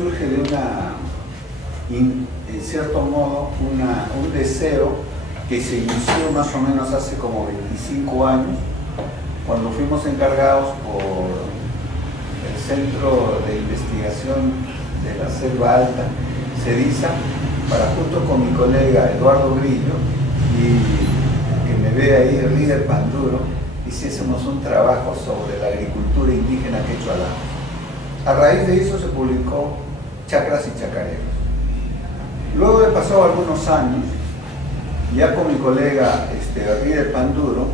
surge de en cierto modo, un deseo que se inició más o menos hace como 25 años, cuando fuimos encargados por el Centro de Investigación de la Selva Alta, CEDISA, para junto con mi colega Eduardo Grillo, y que me ve ahí, el líder Panduro, hiciésemos un trabajo sobre la agricultura indígena quechua-alamas. A raíz de eso se publicó Chacras y Chacareros. Luego de pasado algunos años, ya con mi colega líder Panduro,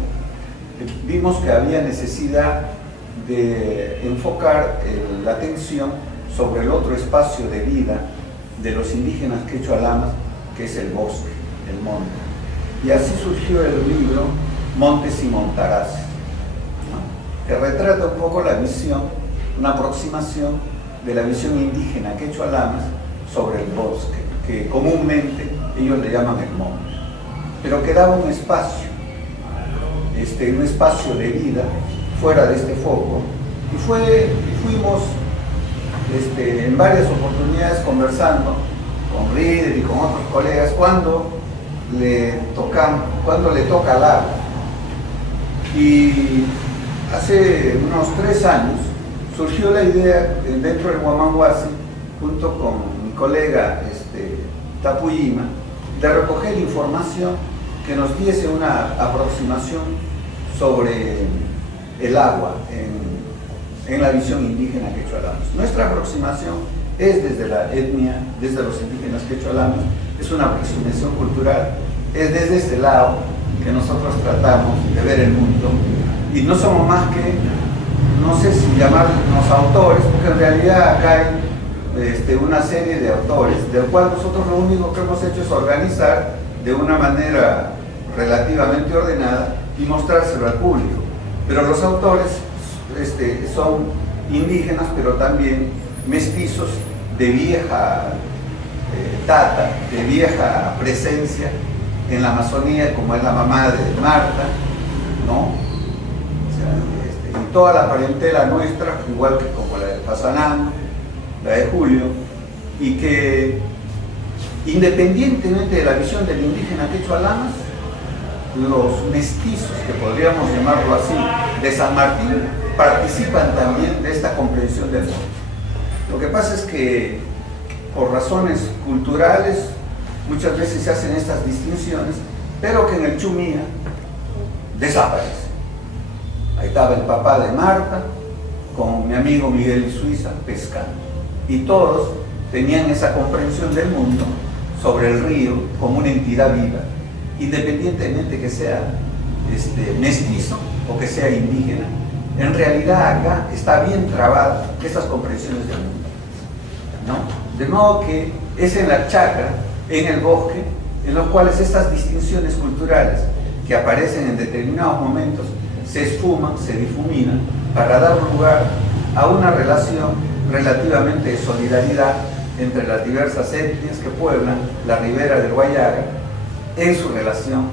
vimos que había necesidad de enfocar la atención sobre el otro espacio de vida de los indígenas quechua-alamas, que es el bosque, el monte. Y así surgió el libro Montes y Montaraces, ¿no?, que retrata un poco la visión, una aproximación de la visión indígena quechua-alamas sobre el bosque, que comúnmente ellos le llaman el monte, pero que daba un espacio de vida fuera de este foco, y fuimos en varias oportunidades conversando con Rieder y con otros colegas cuando le toca al agua. Y hace unos 3 años surgió la idea dentro del Huamanhuasi, junto con mi colega Tapuyima, de recoger información que nos diese una aproximación sobre el agua en la visión indígena quechua-alamas. Nuestra aproximación es desde la etnia, desde los indígenas quechua-alamas, es una aproximación cultural, es desde este lado que nosotros tratamos de ver el mundo, y no somos más que, no sé si llamarnos autores, porque en realidad acá hay una serie de autores, del cual nosotros lo único que hemos hecho es organizar de una manera relativamente ordenada y mostrárselo al público. Pero los autores son indígenas, pero también mestizos de vieja data, de vieja presencia en la Amazonía, como es la mamá de Marta, ¿no? O sea, y toda la parentela nuestra, igual que como la de Pasanán, la de Julio, y que independientemente de la visión del indígena quechua-alamas, los mestizos, que podríamos llamarlo así, de San Martín, participan también de esta comprensión del mundo. Lo que pasa es que por razones culturales muchas veces se hacen estas distinciones, pero que en el Chumía desaparece. Ahí estaba el papá de Marta con mi amigo Miguel Suiza pescando, y todos tenían esa comprensión del mundo sobre el río como una entidad viva, independientemente que sea mestizo o que sea indígena. En realidad acá está bien trabada esas comprensiones del mundo, ¿no? De modo que es en la chacra, en el bosque, en los cuales estas distinciones culturales que aparecen en determinados momentos se esfuman, se difuminan, para dar lugar a una relación relativamente de solidaridad entre las diversas etnias que pueblan la ribera del Guayaga, en su relación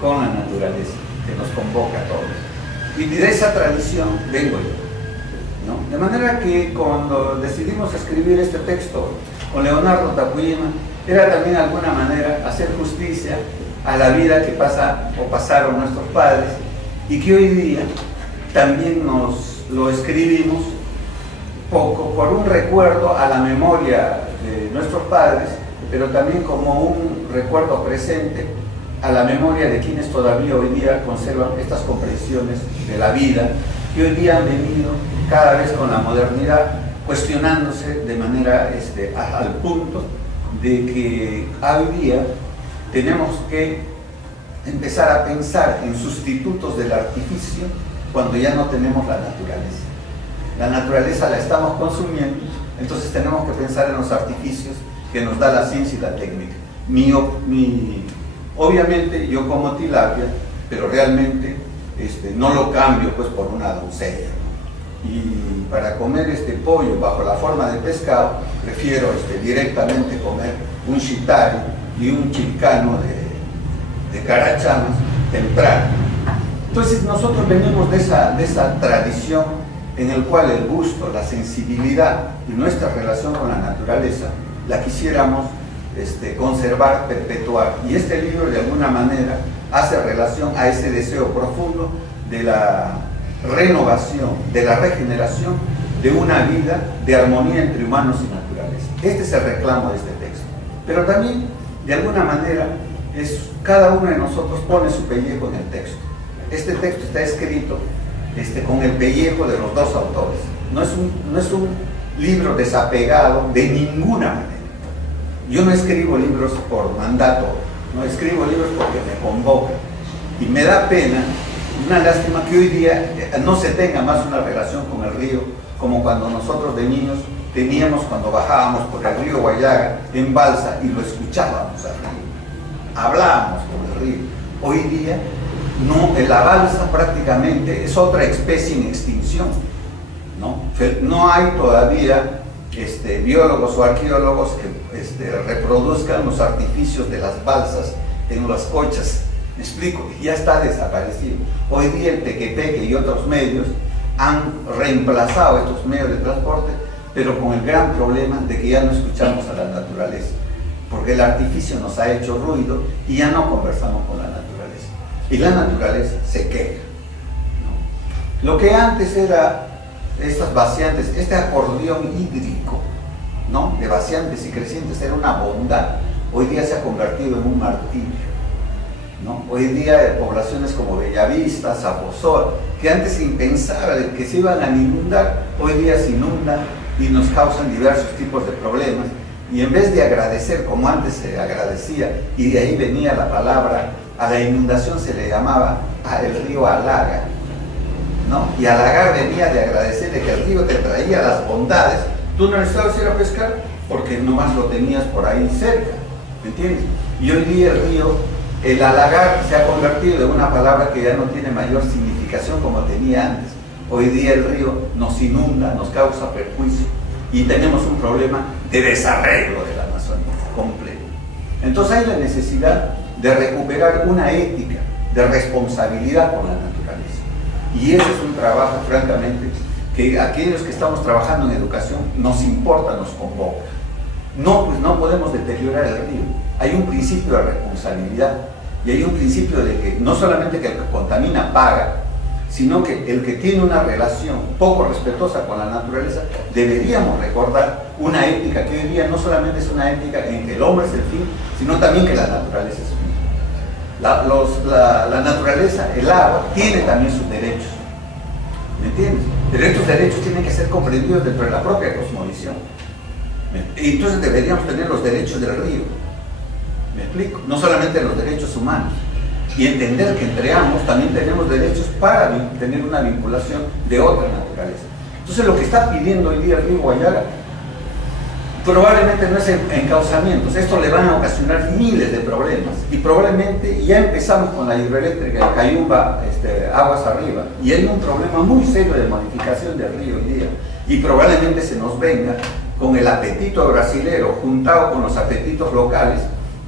con la naturaleza que nos convoca a todos. Y de esa tradición vengo yo, ¿no? De manera que cuando decidimos escribir este texto con Leonardo Tapuyima, era también de alguna manera hacer justicia a la vida que pasa o pasaron nuestros padres, y que hoy día también nos lo escribimos poco por un recuerdo a la memoria de nuestros padres, pero también como un recuerdo presente a la memoria de quienes todavía hoy día conservan estas comprensiones de la vida, que hoy día han venido cada vez con la modernidad cuestionándose de manera al punto de que hoy día tenemos que empezar a pensar en sustitutos del artificio cuando ya no tenemos la naturaleza. La naturaleza la estamos consumiendo, entonces tenemos que pensar en los artificios que nos da la ciencia y la técnica. Obviamente yo como tilapia, pero realmente no lo cambio pues por una doncella, ¿no? Y para comer pollo bajo la forma de pescado, prefiero directamente comer un shitari y un chilcano de carachamas temprano. Entonces nosotros venimos de esa tradición en el cual el gusto, la sensibilidad y nuestra relación con la naturaleza la quisiéramos conservar, perpetuar. Y este libro de alguna manera hace relación a ese deseo profundo de la renovación, de la regeneración de una vida de armonía entre humanos y naturaleza. Este es el reclamo de este texto. Pero también, de alguna manera, cada uno de nosotros pone su pellejo en el texto. Este texto está escrito con el pellejo de los dos autores. No es un libro desapegado de ninguna manera. Yo no escribo libros por mandato, no escribo libros porque me convocan. Y me da pena, una lástima que hoy día no se tenga más una relación con el río como cuando nosotros de niños teníamos cuando bajábamos por el río Guayaga en balsa y lo escuchábamos al río. Hablábamos con el río. Hoy día no, la balsa prácticamente es otra especie en extinción. No hay todavía biólogos o arqueólogos que reproduzcan los artificios de las balsas en las cochas. Me explico, ya está desaparecido. Hoy día el tequeteque y otros medios han reemplazado estos medios de transporte, pero con el gran problema de que ya no escuchamos a la naturaleza, porque el artificio nos ha hecho ruido y ya no conversamos con la naturaleza. Y la naturaleza se queja, ¿no? Lo que antes era estas vaciantes, este acordeón hídrico, ¿no?, de vaciantes y crecientes, era una bondad. Hoy día se ha convertido en un martirio, ¿no? Hoy día poblaciones como Bellavista, Zaposoa, que antes se pensaba de que se iban a inundar, hoy día se inundan y nos causan diversos tipos de problemas. Y en vez de agradecer como antes se agradecía, y de ahí venía la palabra, a la inundación se le llamaba el río halaga, ¿no? Y halagar venía de agradecerle que el río te traía las bondades. Tú no necesitabas ir a pescar porque nomás lo tenías por ahí cerca, ¿me entiendes? Y hoy día el río, el halagar, se ha convertido en una palabra que ya no tiene mayor significación como tenía antes. Hoy día el río nos inunda, nos causa perjuicio y tenemos un problema de desarreglo de la Amazonía completo. Entonces hay la necesidad de recuperar una ética de responsabilidad con la naturaleza. Y ese es un trabajo, francamente, que aquellos que estamos trabajando en educación nos importa, nos convoca. No, pues no podemos deteriorar el río. Hay un principio de responsabilidad y hay un principio de que no solamente que el que contamina paga, sino que el que tiene una relación poco respetuosa con la naturaleza, deberíamos recordar una ética que hoy día no solamente es una ética en que el hombre es el fin, sino también que la naturaleza es el fin. La naturaleza, el agua, tiene también sus derechos. ¿Me entiendes? Pero estos derechos tienen que ser comprendidos dentro de la propia cosmovisión. Y entonces deberíamos tener los derechos del río. ¿Me explico? No solamente los derechos humanos. Y entender que entre ambos también tenemos derechos para tener una vinculación de otra naturaleza. Entonces lo que está pidiendo hoy día el río Guayaga probablemente no es encauzamientos. Esto le van a ocasionar miles de problemas. Y probablemente ya empezamos con la hidroeléctrica de Cayumba, aguas arriba. Y hay un problema muy serio de modificación del río hoy día. Y probablemente se nos venga con el apetito brasilero juntado con los apetitos locales,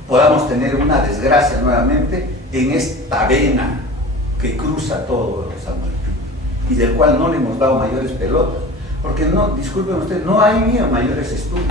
podamos tener una desgracia nuevamente en esta vena que cruza todo San Martín y del cual no le hemos dado mayores pelotas, porque no, disculpen ustedes, no hay mayores estudios.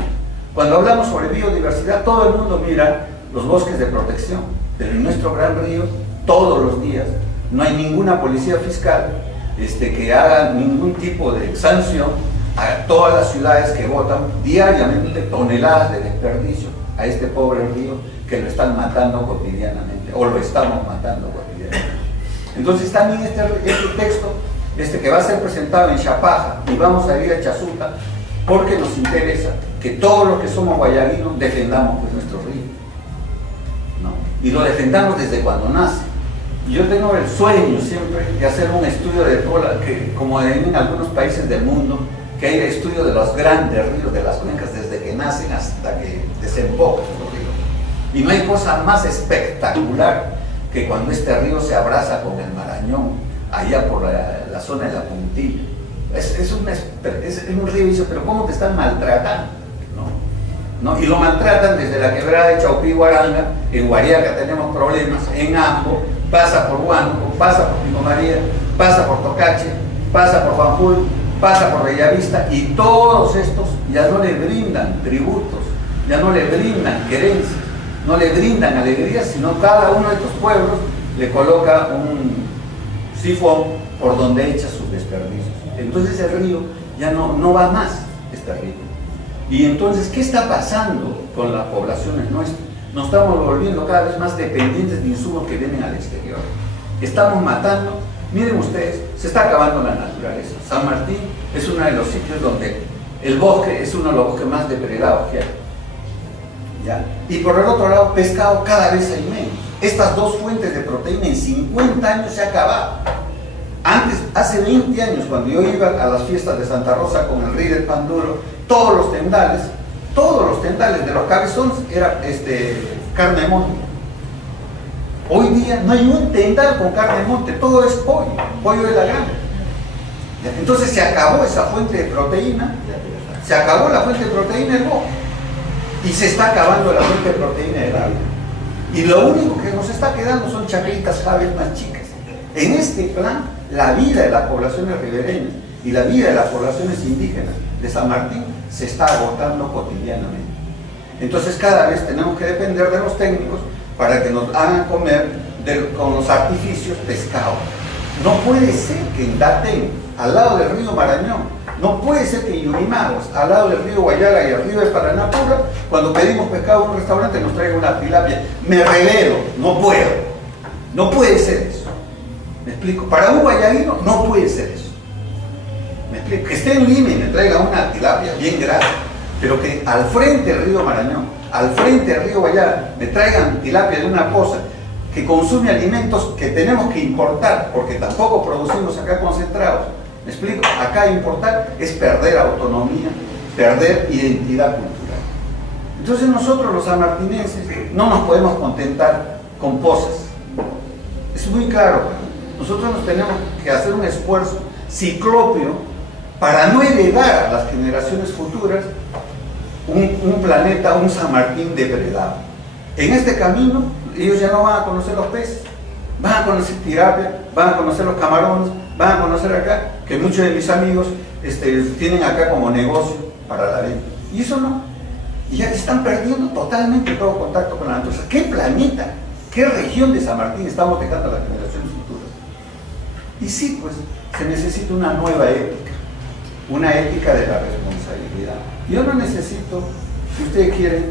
Cuando hablamos sobre biodiversidad, todo el mundo mira los bosques de protección, pero en nuestro gran río, todos los días, no hay ninguna policía fiscal que haga ningún tipo de sanción a todas las ciudades que botan diariamente toneladas de desperdicio a este pobre río que lo están matando cotidianamente, o lo estamos matando cotidianamente. Entonces también este texto, que va a ser presentado en Chapaja, y vamos a ir a Chasuta, porque nos interesa que todos los que somos guayaguinos defendamos pues nuestro río, ¿no? Y lo defendamos desde cuando nace. Yo tengo el sueño siempre de hacer un estudio de toda como en algunos países del mundo, que hay estudio de los grandes ríos, de las cuencas, desde que nacen hasta que desembocan los ríos. Y no hay cosa más espectacular que cuando este río se abraza con el Marañón, allá por la zona de la Puntilla. Es un río, dice, pero ¿cómo te están maltratando? ¿No? Y lo maltratan desde la quebrada de Chaupí-Guaranga, en Guariaca tenemos problemas, en Ambo, pasa por Huánuco, pasa por Pico María, pasa por Tocache, pasa por Juanjul, pasa por Bellavista y todos estos ya no le brindan tributos, ya no le brindan querencias, no le brindan alegrías, sino cada uno de estos pueblos le coloca un sifón por donde echa sus desperdicios. Entonces el río ya no va más, este río. Y entonces, ¿qué está pasando con las poblaciones nuestras? Nos estamos volviendo cada vez más dependientes de insumos que vienen al exterior. Estamos matando, miren ustedes, se está acabando la naturaleza. San Martín es uno de los sitios donde el bosque es uno de los bosques más depredados que hay. ¿Ya? Y por el otro lado, pescado cada vez hay menos. Estas dos fuentes de proteína en 50 años se acabaron. Antes, hace 20 años, cuando yo iba a las fiestas de Santa Rosa con el rey del pan duro, todos los tendales de los cabezones era carne de monte. Hoy día no hay un tendal con carne de monte, todo es pollo de la granja. Entonces se acabó esa fuente de proteína, se acabó la fuente de proteína del bosque y se está acabando la fuente de proteína del agua. Y lo único que nos está quedando son chacritas cada vez más chicas. En este plan, la vida de las poblaciones ribereñas y la vida de las poblaciones indígenas de San Martín se está agotando cotidianamente. Entonces cada vez tenemos que depender de los técnicos para que nos hagan comer con los artificios pescado. No puede ser que en Datén, al lado del río Marañón, no puede ser que en Yurimagos, al lado del río Guayaga y el río de Paranapura, cuando pedimos pescado en un restaurante nos traiga una tilapia. Me revelo, no puedo. No puede ser eso. ¿Me explico? Para un guayaguino no puede ser eso. ¿Me explico? Que esté en Lima y me traiga una tilapia bien grande, pero que al frente del río Marañón, al frente del río Guayaga, me traigan tilapia de una poza que consume alimentos que tenemos que importar, porque tampoco producimos acá concentrados. ¿Me explico? Acá importar es perder autonomía, perder identidad cultural. Entonces nosotros los sanmartinenses no nos podemos contentar con pozas. Es muy claro. Nosotros nos tenemos que hacer un esfuerzo ciclópeo para no heredar a las generaciones futuras un planeta, un San Martín depredado. En este camino, ellos ya no van a conocer los peces, van a conocer tilapia, van a conocer los camarones, van a conocer acá, que muchos de mis amigos tienen acá como negocio para la venta. Y eso no. Y ya están perdiendo totalmente todo contacto con la naturaleza. ¿Qué planeta, qué región de San Martín estamos dejando a las generaciones futuras? Y sí, pues, se necesita una nueva ética, una ética de la responsabilidad. Yo no necesito, si ustedes quieren,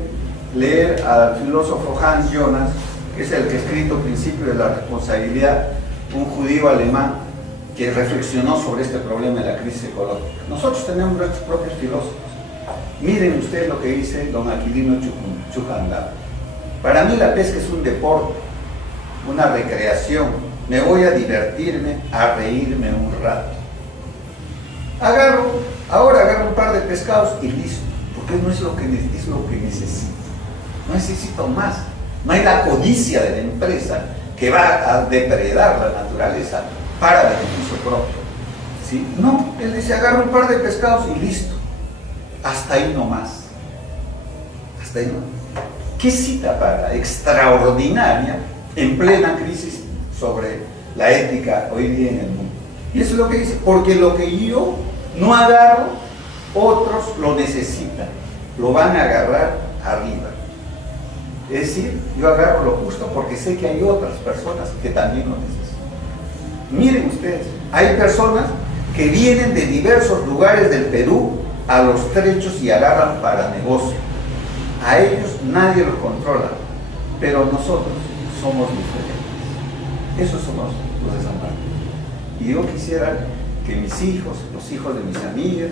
leer al filósofo Hans Jonas, que es el que ha escrito Principio de la Responsabilidad, un judío alemán que reflexionó sobre este problema de la crisis ecológica. Nosotros tenemos nuestros propios filósofos. Miren ustedes lo que dice don Aquilino Chujandá. Para mí la pesca es un deporte, una recreación. Me voy a divertirme, a reírme un rato. Ahora agarro un par de pescados y listo, porque no es lo que necesito. No necesito más. No hay la codicia de la empresa que va a depredar la naturaleza para beneficio propio. ¿Sí? No, él dice, agarro un par de pescados y listo. Hasta ahí nomás. Hasta ahí nomás. ¿Qué cita para extraordinaria en plena crisis sobre la ética hoy día en el mundo? Y eso es lo que dice, porque lo que yo no agarro, otros lo necesitan, lo van a agarrar arriba. Es decir, yo agarro lo justo porque sé que hay otras personas que también lo necesitan. Miren ustedes, hay personas que vienen de diversos lugares del Perú a los trechos y agarran para negocio. A ellos nadie los controla, pero nosotros somos diferentes. Esos somos los de San Martín. Y yo quisiera que mis hijos, los hijos de mis amigas,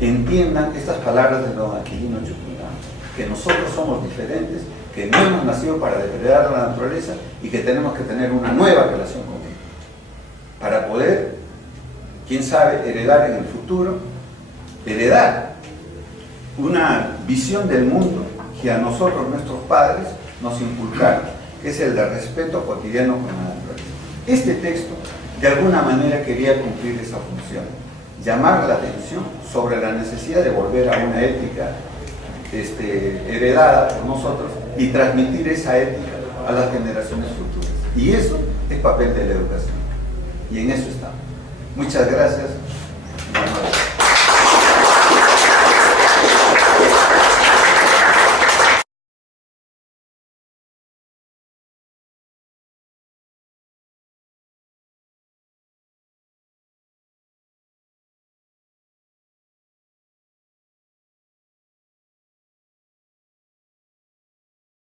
entiendan estas palabras de don Aquilino Chujandá, que nosotros somos diferentes, que no hemos nacido para depredar la naturaleza y que tenemos que tener una nueva relación con ella, para poder, quién sabe, heredar en el futuro, heredar una visión del mundo que a nosotros, nuestros padres, nos inculcaron, que es el de respeto cotidiano con la naturaleza. Este texto, de alguna manera, quería cumplir esa función, llamar la atención sobre la necesidad de volver a una ética heredada por nosotros y transmitir esa ética a las generaciones futuras. Y eso es papel de la educación. Y en eso estamos. Muchas gracias.